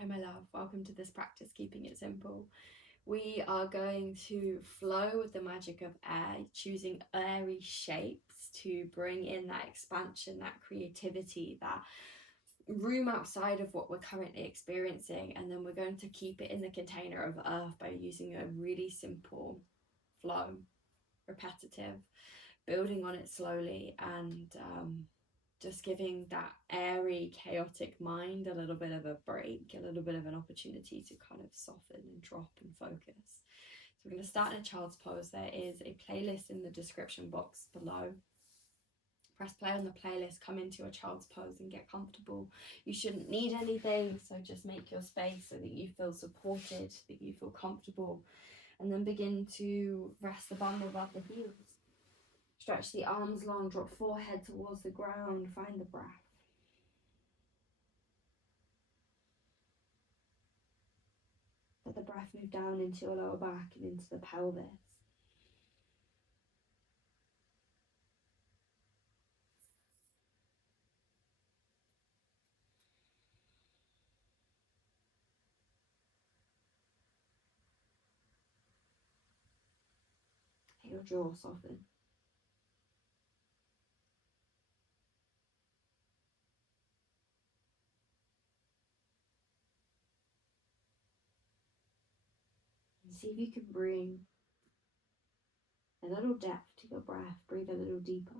Hi, my love. Welcome to this practice, keeping it simple. We are going to flow with the magic of air, choosing airy shapes to bring in that expansion, that creativity, that room outside of what we're currently experiencing. And then we're going to keep it in the container of earth by using a really simple flow, repetitive, building on it slowly, and just giving that airy, chaotic mind a little bit of a break, a little bit of an opportunity to kind of soften and drop and focus. So we're going to start in a child's pose. There is a playlist in the description box below. Press play on the playlist, come into your child's pose and get comfortable. You shouldn't need anything, so just make your space so that you feel supported, that you feel comfortable, and then begin to rest the bum above the heels. Stretch the arms long, drop forehead towards the ground, find the breath. Let the breath move down into your lower back and into the pelvis. Let your jaw soften. And see if you can bring a little depth to your breath. Breathe a little deeper.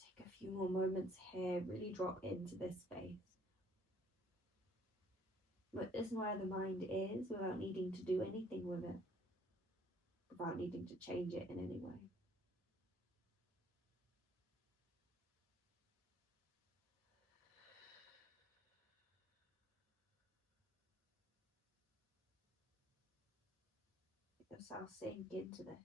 Just take a few more moments here. Really drop into this space. Witness where the mind is without needing to do anything with it, without needing to change it in any way. Let yourself sink into this.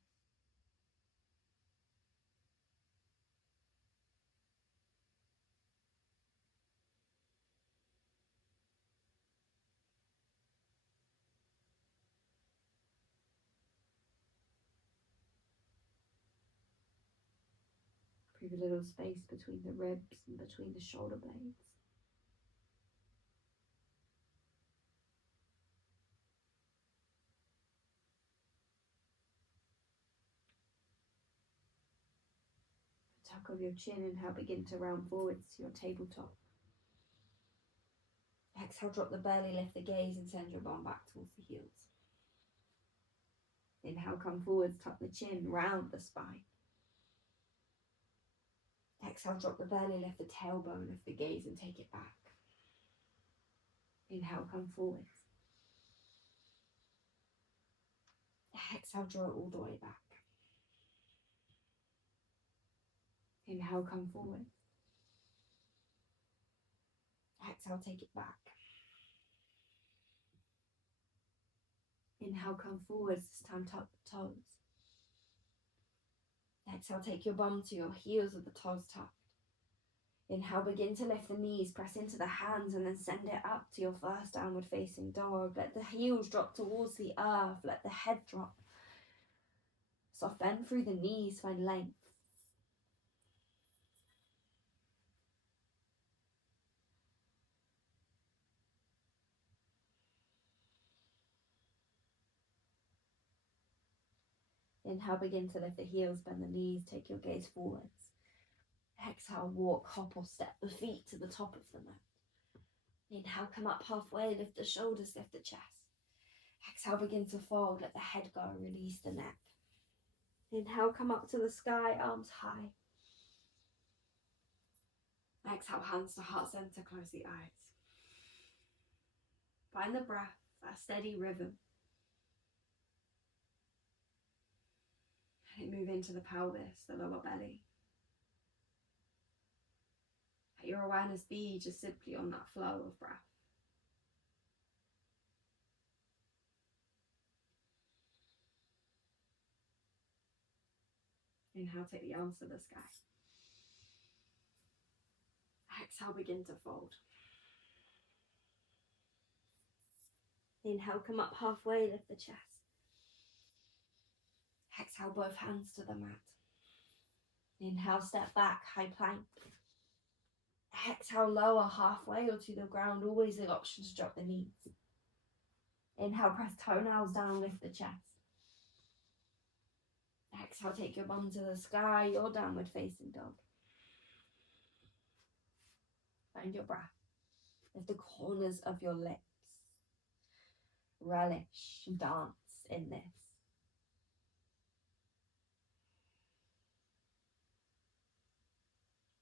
Breathe a little space between the ribs and between the shoulder blades. Tuck of your chin, inhale, begin to round forwards to your tabletop. Exhale, drop the belly, lift the gaze and send your bum back towards the heels. Inhale, come forwards, tuck the chin, round the spine. Exhale, drop the belly, lift the tailbone, lift the gaze and take it back. Inhale, come forwards. Exhale, draw it all the way back. Inhale, come forward. Exhale, take it back. Inhale, come forwards. This time, tuck the toes. Exhale, take your bum to your heels with the toes tucked. Inhale, begin to lift the knees, press into the hands and then send it up to your first downward facing dog. Let the heels drop towards the earth. Let the head drop. Soft bend through the knees, find length. Inhale, begin to lift the heels, bend the knees, take your gaze forwards. Exhale, walk, hop or step the feet to the top of the mat. Inhale, come up halfway, lift the shoulders, lift the chest. Exhale, begin to fold, let the head go, release the neck. Inhale, come up to the sky, arms high. Exhale, hands to heart center, close the eyes. Find the breath, that steady rhythm. Let it move into the pelvis, the lower belly. Let your awareness be just simply on that flow of breath. Inhale, take the arms to the sky. Exhale, begin to fold. Inhale, come up halfway, lift the chest. Exhale, both hands to the mat. Inhale, step back, high plank. Exhale, lower halfway or to the ground. Always an option to drop the knees. Inhale, press toenails down, lift the chest. Exhale, take your bum to the sky, your downward facing dog. Find your breath. Lift the corners of your lips. Relish, dance in this.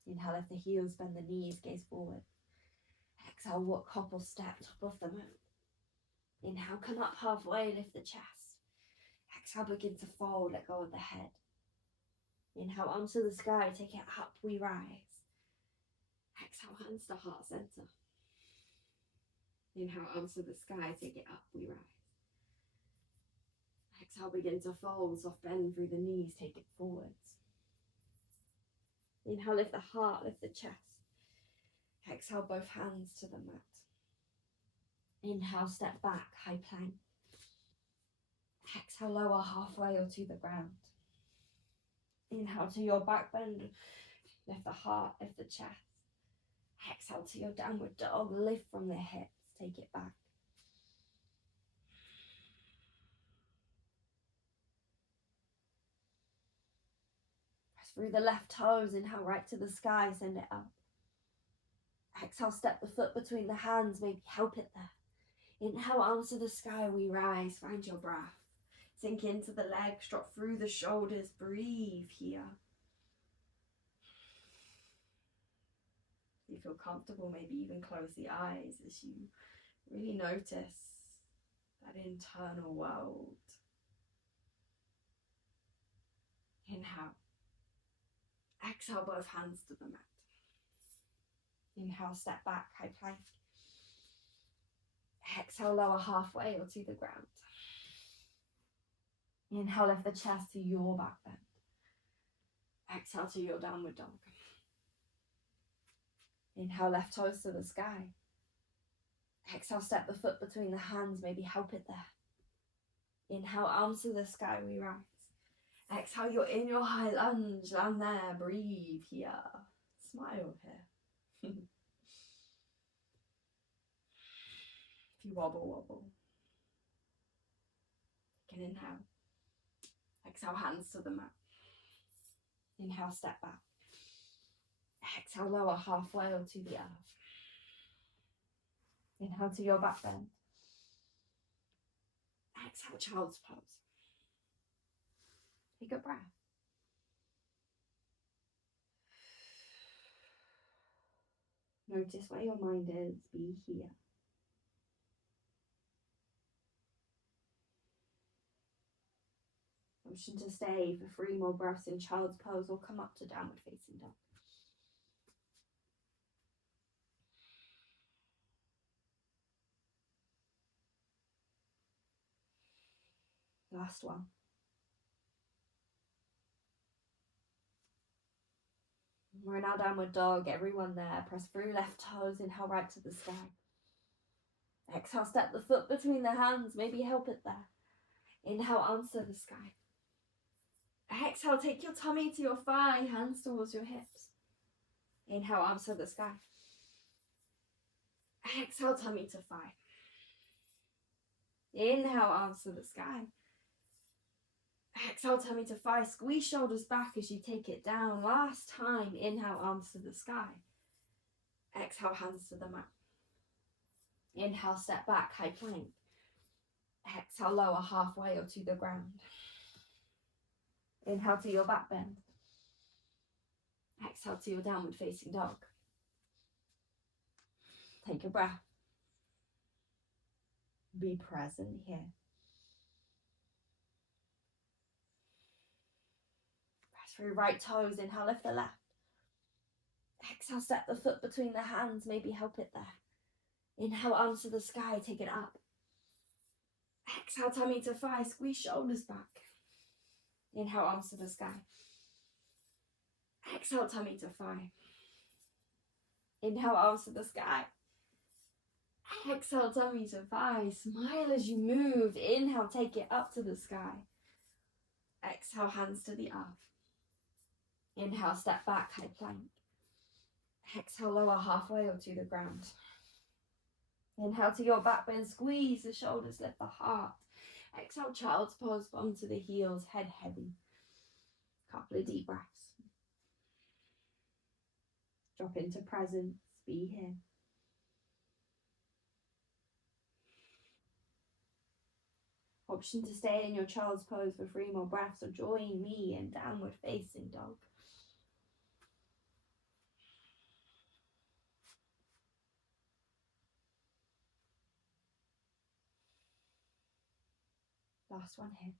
Inhale, lift the heels, bend the knees, gaze forward. Exhale, walk hop or step, top of the mat. Inhale, come up halfway, lift the chest. Exhale, begin to fold, let go of the head. Inhale, arms to the sky, take it up, we rise. Exhale, hands to heart center. Inhale, arms to the sky, take it up, we rise. Exhale, begin to fold, soft bend through the knees, take it forwards. Inhale, lift the heart, lift the chest. Exhale, both hands to the mat. Inhale, step back, high plank. Exhale, lower halfway or to the ground. Inhale to your back bend, lift the heart, lift the chest. Exhale to your downward dog, lift from the hips, take it back. Press through the left toes, inhale right to the sky, send it up. Exhale, step the foot between the hands, maybe help it there. Inhale, arms to the sky, we rise, find your breath. Sink into the legs, drop through the shoulders, breathe here. If you feel comfortable, maybe even close the eyes as you really notice that internal world. Inhale. Exhale, both hands to the mat. Inhale, step back, high plank. Exhale, lower halfway or to the ground. Inhale, lift the chest to your back bend. Exhale to your downward dog. Inhale, left toes to the sky. Exhale, step the foot between the hands, maybe help it there. Inhale, arms to the sky, we rise. Exhale, you're in your high lunge, land there, breathe here. Smile here. If you wobble, wobble. Take an inhale. Exhale, hands to the mat. Inhale, step back. Exhale, lower halfway or to the earth. Inhale to your back bend. Exhale, child's pose. Take a breath. Notice where your mind is, be here. Option to stay for 3 more breaths in child's pose or come up to downward facing dog. Last one. We're in our downward dog, everyone there. Press through left toes, inhale right to the sky. Exhale, step the foot between the hands, maybe help it there. Inhale, arms to the sky. Exhale, take your tummy to your thigh, hands towards your hips. Inhale, arms to the sky. Exhale, tummy to thigh. Inhale, arms to the sky. Exhale, tummy to thigh. Squeeze shoulders back as you take it down. Last time, inhale, arms to the sky. Exhale, hands to the mat. Inhale, step back, high plank. Exhale, lower halfway or to the ground. Inhale to your back bend. Exhale to your downward facing dog. Take a breath. Be present here. Press through right toes, inhale, lift the left. Exhale, step the foot between the hands, maybe help it there. Inhale, arms to the sky, take it up. Exhale, tummy to thigh, squeeze shoulders back. Inhale, arms to the sky. Exhale, tummy to thigh. Inhale, arms to the sky. Exhale, tummy to thigh. Smile as you move. Inhale, take it up to the sky. Exhale, hands to the earth. Inhale, step back, high plank. Exhale, lower halfway or to the ground. Inhale to your back bend, squeeze the shoulders, lift the heart. Exhale, child's pose, bum to the heels, head heavy. Couple of deep breaths. Drop into presence, be here. Option to stay in your child's pose for 3 more breaths, or join me in downward facing dog. Last one here.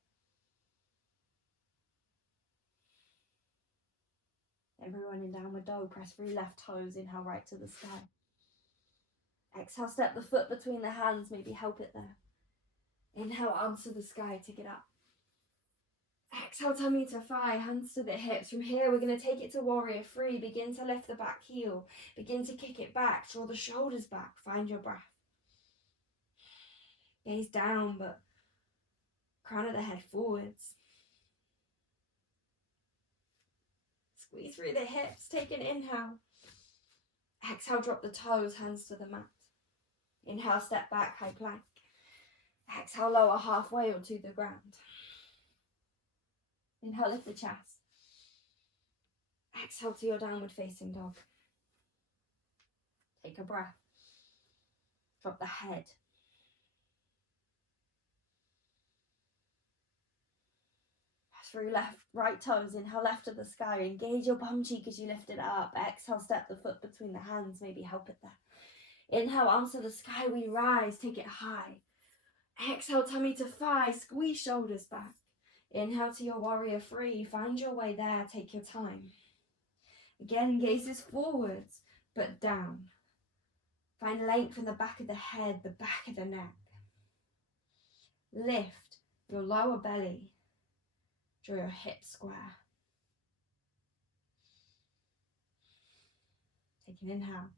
Everyone in downward dog, press through left toes, inhale right to the sky. Exhale, step the foot between the hands, maybe help it there. Inhale, arms to the sky, take it up. Exhale, tummy to thigh, hands to the hips. From here, we're going to take it to warrior 3. Begin to lift the back heel. Begin to kick it back, draw the shoulders back, find your breath. Gaze down, but crown of the head forwards. Squeeze through the hips, take an inhale. Exhale, drop the toes, hands to the mat. Inhale, step back, high plank. Exhale, lower halfway or to the ground. Inhale, lift the chest. Exhale to your downward facing dog. Take a breath. Drop the head. Press through right toes. Inhale, left to the sky. Engage your bum cheek as you lift it up. Exhale, step the foot between the hands. Maybe help it there. Inhale, arms to the sky. We rise. Take it high. Exhale, tummy to thigh. Squeeze shoulders back. Inhale to your warrior 3. Find your way there. Take your time. Again, gazes forwards, but down. Find length in the back of the head, the back of the neck. Lift your lower belly. Draw your hips square. Take an inhale.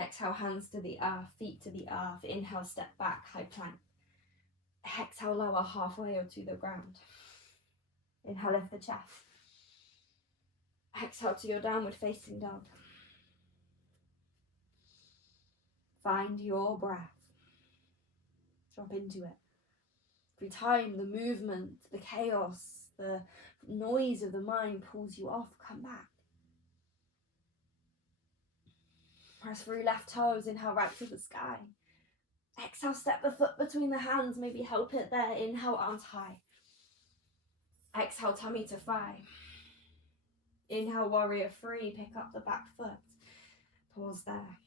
Exhale, hands to the earth, feet to the earth. Inhale, step back, high plank. Exhale, lower halfway or to the ground. Inhale, lift the chest. Exhale to your downward facing dog. Find your breath. Drop into it. Every time the movement, the chaos, the noise of the mind pulls you off, come back. Press through left toes, inhale right to the sky. Exhale, step the foot between the hands, maybe help it there. Inhale, arms high. Exhale, tummy to thigh. Inhale, warrior 3, pick up the back foot. Pause there.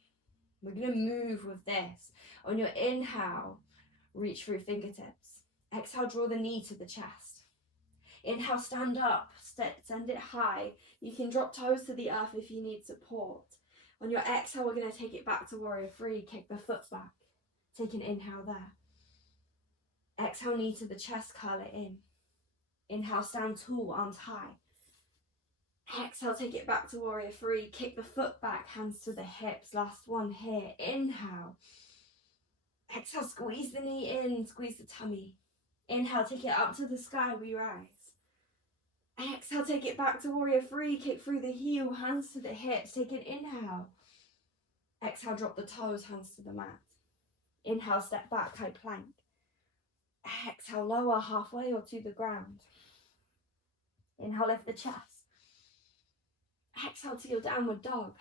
We're going to move with this. On your inhale, reach through fingertips. Exhale, draw the knee to the chest. Inhale, stand up, send it high. You can drop toes to the earth if you need support. On your exhale, we're going to take it back to warrior 3, kick the foot back. Take an inhale there. Exhale, knee to the chest, curl it in. Inhale, stand tall, arms high. Exhale, take it back to warrior 3, kick the foot back, hands to the hips. Last one here. Inhale. Exhale, squeeze the knee in, squeeze the tummy. Inhale, take it up to the sky, we rise. Exhale, take it back to warrior 3, kick through the heel, hands to the hips. Take an inhale. Exhale, drop the toes, hands to the mat. Inhale, step back, high plank. Exhale, lower halfway or to the ground. Inhale, lift the chest. Exhale to your downward dog.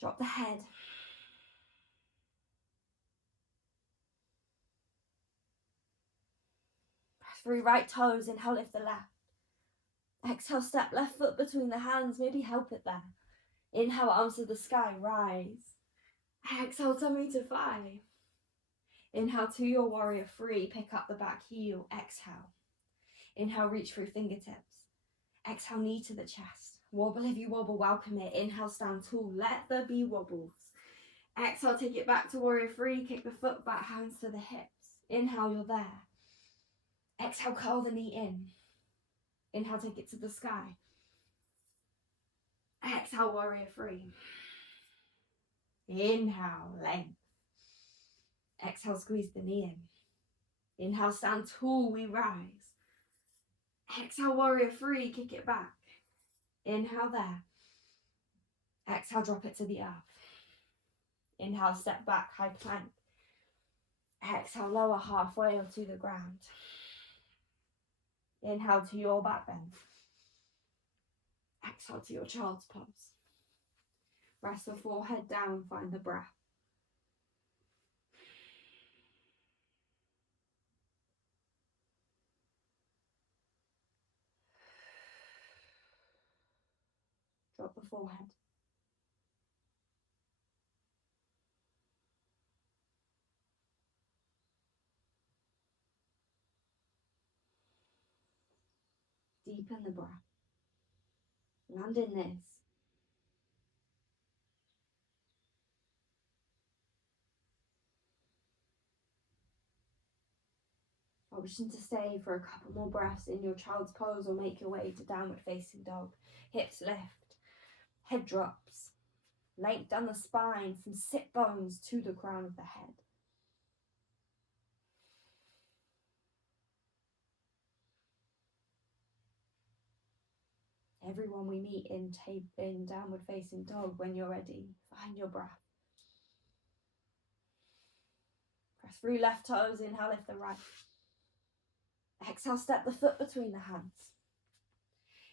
Drop the head. Press through right toes, inhale, lift the left. Exhale, step left foot between the hands, maybe help it there. Inhale, arms to the sky, rise. Exhale, tummy to thigh. Inhale to your warrior 3, pick up the back heel, exhale. Inhale, reach through fingertips. Exhale, knee to the chest. Wobble if you wobble, welcome it. Inhale, stand tall, let there be wobbles. Exhale, take it back to warrior 3, kick the foot back, hands to the hips. Inhale, you're there. Exhale, curl the knee in. Inhale, take it to the sky. Exhale, warrior three. Inhale, length. Exhale, squeeze the knee in. Inhale, stand tall, we rise. Exhale, warrior three, kick it back. Inhale there. Exhale, drop it to the earth. Inhale, step back, high plank. Exhale, lower halfway onto the ground. Inhale to your back bend. Exhale to your child's pose. Rest the forehead down, find the breath. Drop the forehead. Deepen the breath. Land in this. Option to stay for a couple more breaths in your child's pose or make your way to downward facing dog. Hips lift, head drops. Length down the spine from sit bones to the crown of the head. Everyone we meet in downward facing dog, when you're ready, find your breath. Press through left toes, inhale, lift the right. Exhale, step the foot between the hands.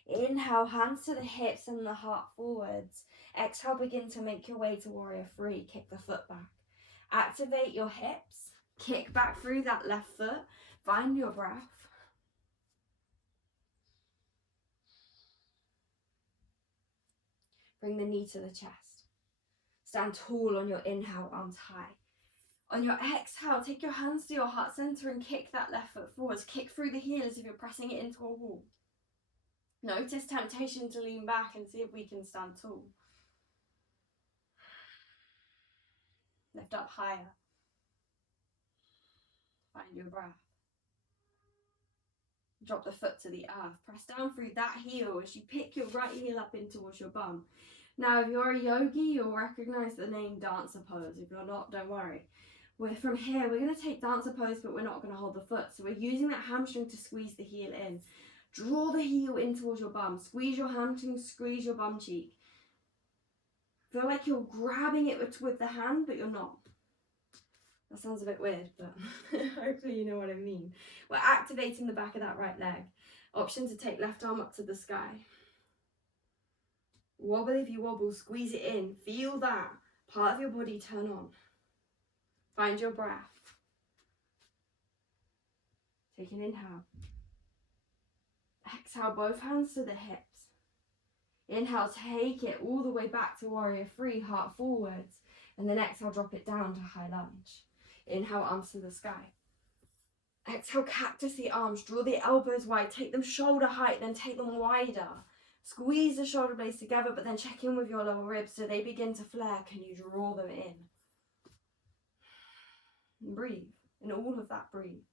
Inhale, hands to the hips and the heart forwards. Exhale, begin to make your way to warrior three. Kick the foot back. Activate your hips. Kick back through that left foot. Find your breath. Bring the knee to the chest. Stand tall on your inhale, arms high. On your exhale, take your hands to your heart center and kick that left foot forwards. Kick through the heel as if you're pressing it into a wall. Notice temptation to lean back and see if we can stand tall. Lift up higher. Find your breath. Drop the foot to the earth. Press down through that heel as you pick your right heel up in towards your bum. Now, if you're a yogi, you'll recognize the name dancer pose. If you're not, don't worry. From here, we're going to take dancer pose, but we're not going to hold the foot. So we're using that hamstring to squeeze the heel in. Draw the heel in towards your bum. Squeeze your hamstring, squeeze your bum cheek. Feel like you're grabbing it with the hand, but you're not. That sounds a bit weird, but hopefully you know what I mean. We're activating the back of that right leg. Option to take left arm up to the sky. Wobble if you wobble, squeeze it in. Feel that part of your body turn on. Find your breath. Take an inhale. Exhale, both hands to the hips. Inhale, take it all the way back to warrior three, heart forwards. And then exhale, drop it down to high lunge. Inhale, arms to the sky. Exhale, cactus the arms. Draw the elbows wide. Take them shoulder height, then take them wider. Squeeze the shoulder blades together, but then check in with your lower ribs so they begin to flare. Can you draw them in? And breathe. In all of that, breathe.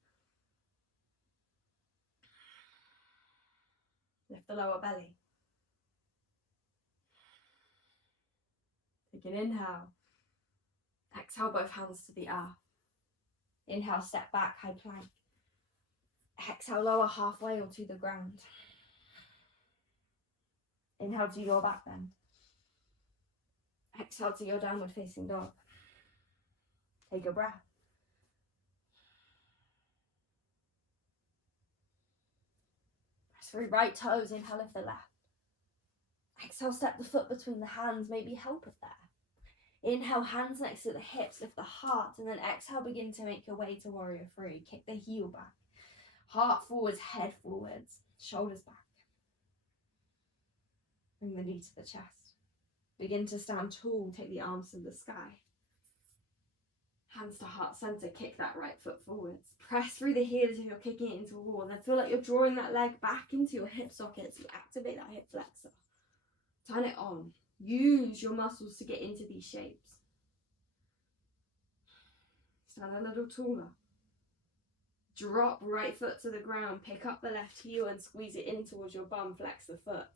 Lift the lower belly. Take an inhale. Exhale, both hands to the earth. Inhale, step back, high plank. Exhale, lower halfway or to the ground. Inhale to your back bend. Exhale to your downward facing dog. Take a breath. Press through right toes, inhale, lift the left. Exhale, step the foot between the hands, maybe help it there. Inhale, hands next to the hips, lift the heart, and then exhale, begin to make your way to warrior three. Kick the heel back. Heart forwards, head forwards, shoulders back. Bring the knee to the chest. Begin to stand tall, take the arms to the sky. Hands to heart center, kick that right foot forwards. Press through the heel as if you're kicking it into a wall. Then feel like you're drawing that leg back into your hip socket, so you activate that hip flexor. Turn it on. Use your muscles to get into these shapes. Stand a little taller. Drop right foot to the ground, pick up the left heel and squeeze it in towards your bum, flex the foot.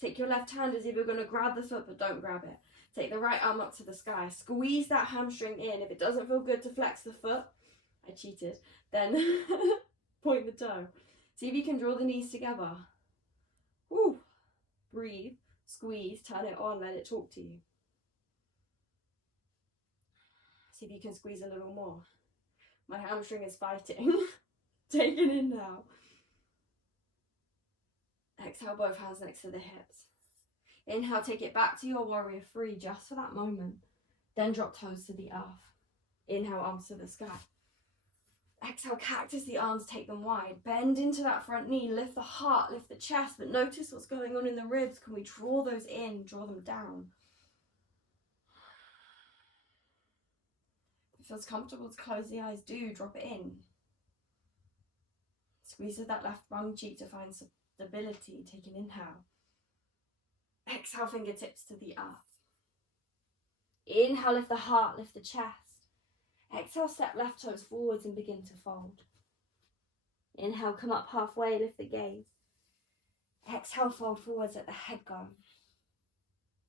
Take your left hand as if you're going to grab the foot, but don't grab it. Take the right arm up to the sky. Squeeze that hamstring in. If it doesn't feel good to flex the foot, I cheated, then point the toe. See if you can draw the knees together. Woo. Breathe, squeeze, turn it on, let it talk to you. See if you can squeeze a little more. My hamstring is fighting. Take an inhale. Exhale, both hands next to the hips. Inhale, take it back to your warrior three just for that moment. Then drop toes to the earth. Inhale, arms to the sky. Exhale, cactus the arms, take them wide. Bend into that front knee, lift the heart, lift the chest, but notice what's going on in the ribs. Can we draw those in, draw them down? If it feels comfortable to close the eyes, do drop it in. Squeeze with that left bum cheek to find stability. Take an inhale. Exhale, fingertips to the earth. Inhale, lift the heart, lift the chest. Exhale, step left toes forwards and begin to fold. Inhale, come up halfway, lift the gaze. Exhale, fold forwards, let the head go.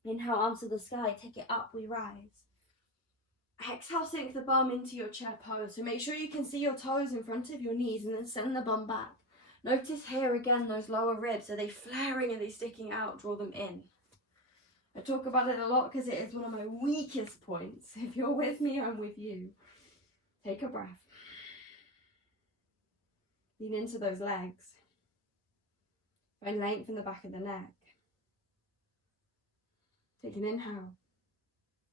Inhale, arms to the sky, take it up, we rise. Exhale, sink the bum into your chair pose. So make sure you can see your toes in front of your knees and then send the bum back. Notice here again, those lower ribs, are they flaring, are they sticking out? Draw them in. I talk about it a lot because it is one of my weakest points. If you're with me, I'm with you. Take a breath. Lean into those legs. Find length in the back of the neck. Take an inhale.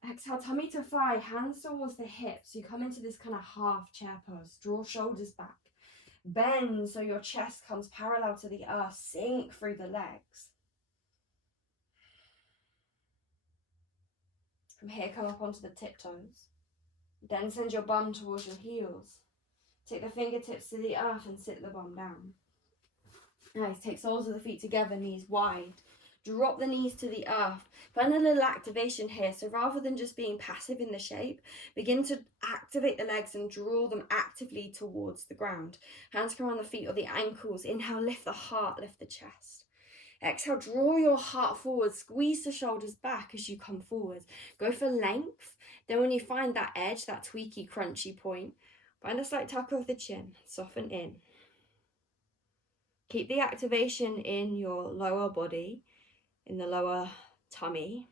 Exhale, tummy to thigh, hands towards the hips. You come into this kind of half chair pose. Draw shoulders back. Bend so your chest comes parallel to the earth. Sink through the legs. From here, come up onto the tiptoes. Then send your bum towards your heels. Take the fingertips to the earth and sit the bum down. Nice, take soles of the feet together, knees wide. Drop the knees to the earth. Find a little activation here. So rather than just being passive in the shape, begin to activate the legs and draw them actively towards the ground. Hands come around the feet or the ankles. Inhale, lift the heart, lift the chest. Exhale, draw your heart forward. Squeeze the shoulders back as you come forward. Go for length. Then when you find that edge, that tweaky, crunchy point, find a slight tuck of the chin. Soften in. Keep the activation in your lower body, in the lower tummy,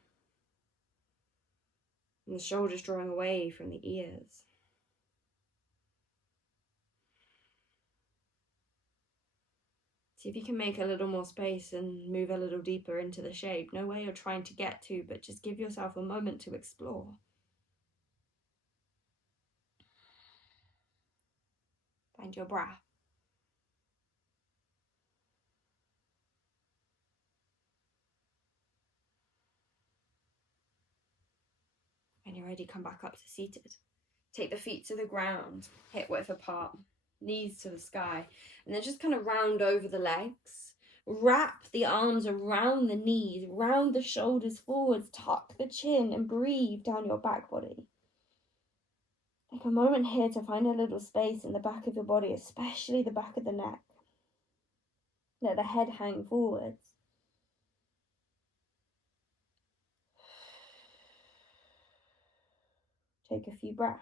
and the shoulders drawing away from the ears. See if you can make a little more space and move a little deeper into the shape. Know where you're trying to get to, but just give yourself a moment to explore. Find your breath. When you're ready, come back up to seated. Take the feet to the ground, hip width apart, knees to the sky, and then just kind of round over the legs. Wrap the arms around the knees, round the shoulders forwards, tuck the chin and breathe down your back body. Take a moment here to find a little space in the back of your body, especially the back of the neck. Let the head hang forwards. Take a few breaths.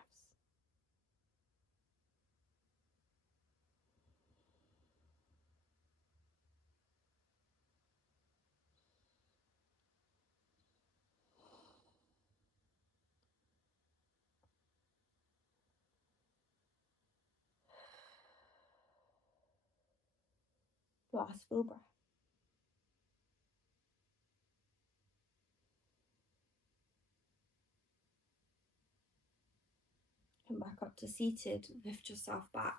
Last full breath. Come back up to seated. Lift yourself back.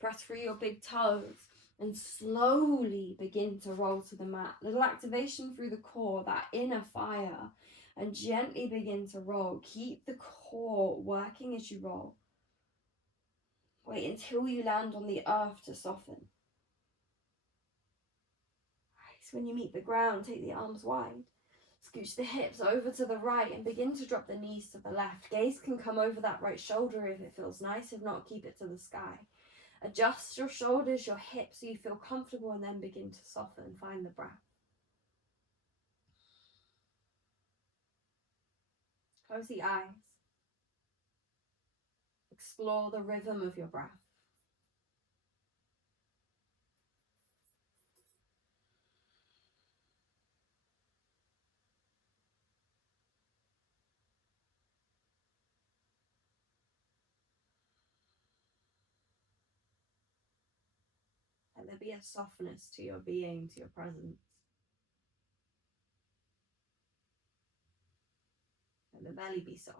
Press through your big toes and slowly begin to roll to the mat. Little activation through the core, that inner fire, and gently begin to roll. Keep the core working as you roll. Wait until you land on the earth to soften. Nice. When you meet the ground, take the arms wide. Scooch the hips over to the right and begin to drop the knees to the left. Gaze can come over that right shoulder if it feels nice. If not, keep it to the sky. Adjust your shoulders, your hips, so you feel comfortable, and then begin to soften and find the breath. Close the eyes. Explore the rhythm of your breath. Let there be a softness to your being, to your presence. Let the belly be soft.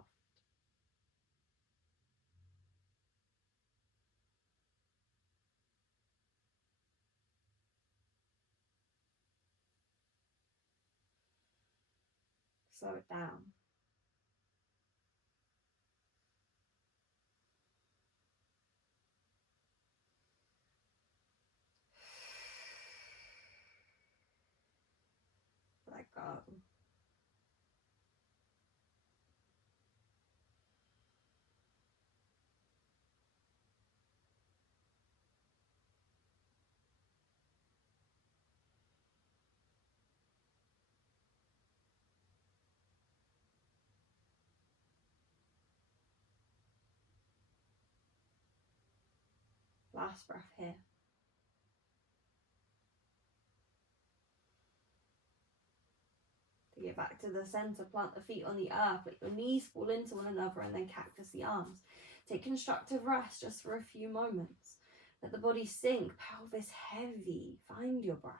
Slow it down. Let go. Last breath here. To get back to the center, plant the feet on the earth, let your knees fall into one another, and then cactus the arms. Take constructive rest just for a few moments. Let the body sink, pelvis heavy. Find your breath.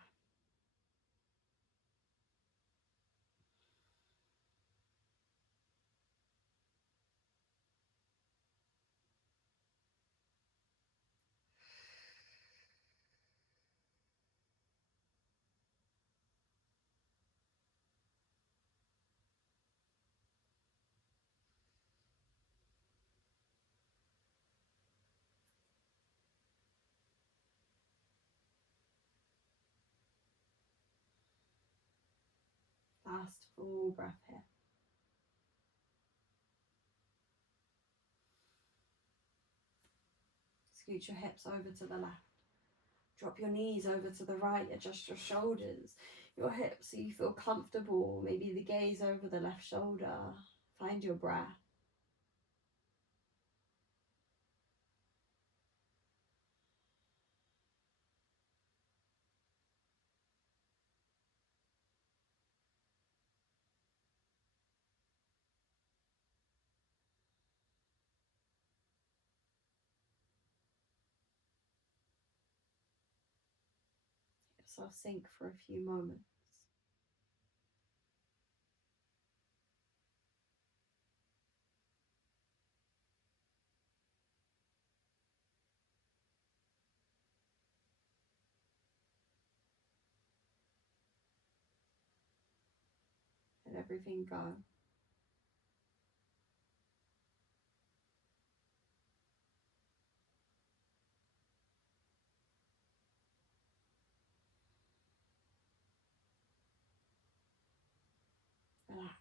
Last full breath here. Scoot your hips over to the left. Drop your knees over to the right. Adjust your shoulders, your hips, so you feel comfortable. Maybe the gaze over the left shoulder. Find your breath. Let yourself sink for a few moments. Let everything go. Relax.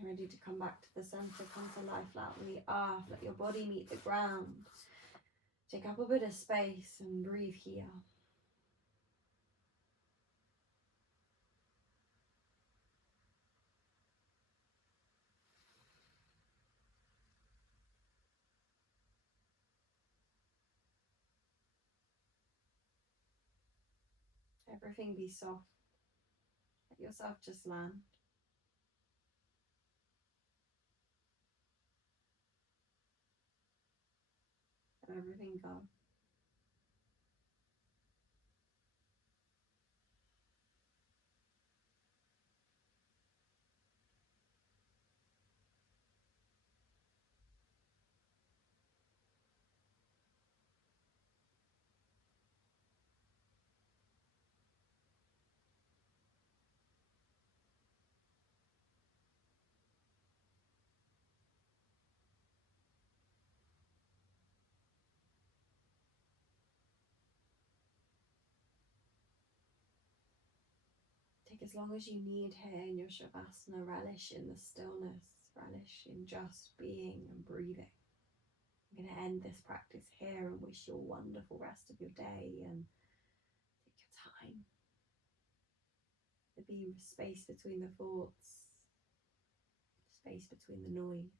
You're ready to come back to the center. Come to life out in the earth. Let your body meet the ground. Take up a bit of space and breathe here. Everything be soft. Let yourself just land. Let everything go. as long as you need here in your Shavasana, relish in the stillness, relish in just being and breathing. I'm going to end this practice here and wish you a wonderful rest of your day, and take your time. There be space between the thoughts, space between the noise.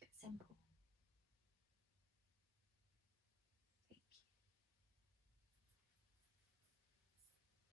Keep it simple.